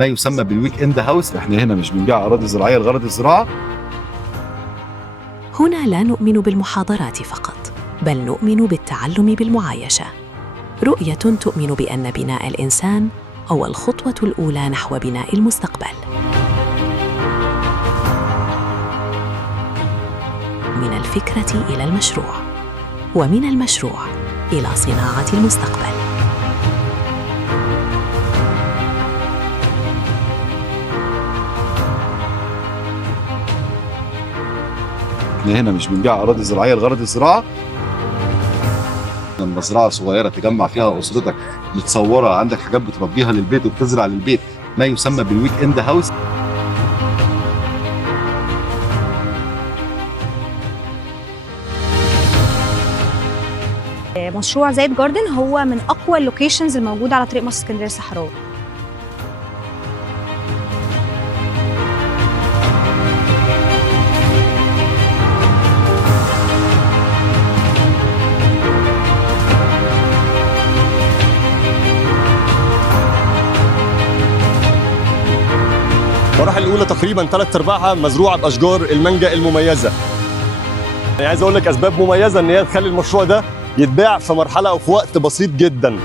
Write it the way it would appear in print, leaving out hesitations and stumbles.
ما يسمى بالويك اند هاوس. احنا هنا مش بنبيع اراضي زراعيه لغرض الزراعه. هنا لا نؤمن بالمحاضرات فقط، بل نؤمن بالتعلم بالمعايشة. رؤية تؤمن بأن بناء الإنسان هو الخطوة الأولى نحو بناء المستقبل. من الفكرة إلى المشروع، ومن المشروع إلى صناعة المستقبل. احنا هنا مش بنبيع اراضي زراعيه لغرض الزراعه. لما مزرعه صغيره تجمع فيها اسرتك، متصوره، عندك حاجات بتربيها للبيت وبتزرع للبيت، ما يسمى بالويك اند هاوس. مشروع زايد جاردن هو من اقوى اللوكيشنز الموجوده على طريق مصر اسكندريه الصحراوي. المراحل الاولى تقريبا 3/4 مزروعه باشجار المانجا المميزه. يعني عايز اقول لك اسباب مميزه ان هي تخلي المشروع ده يتباع في مرحله او في وقت بسيط جدا.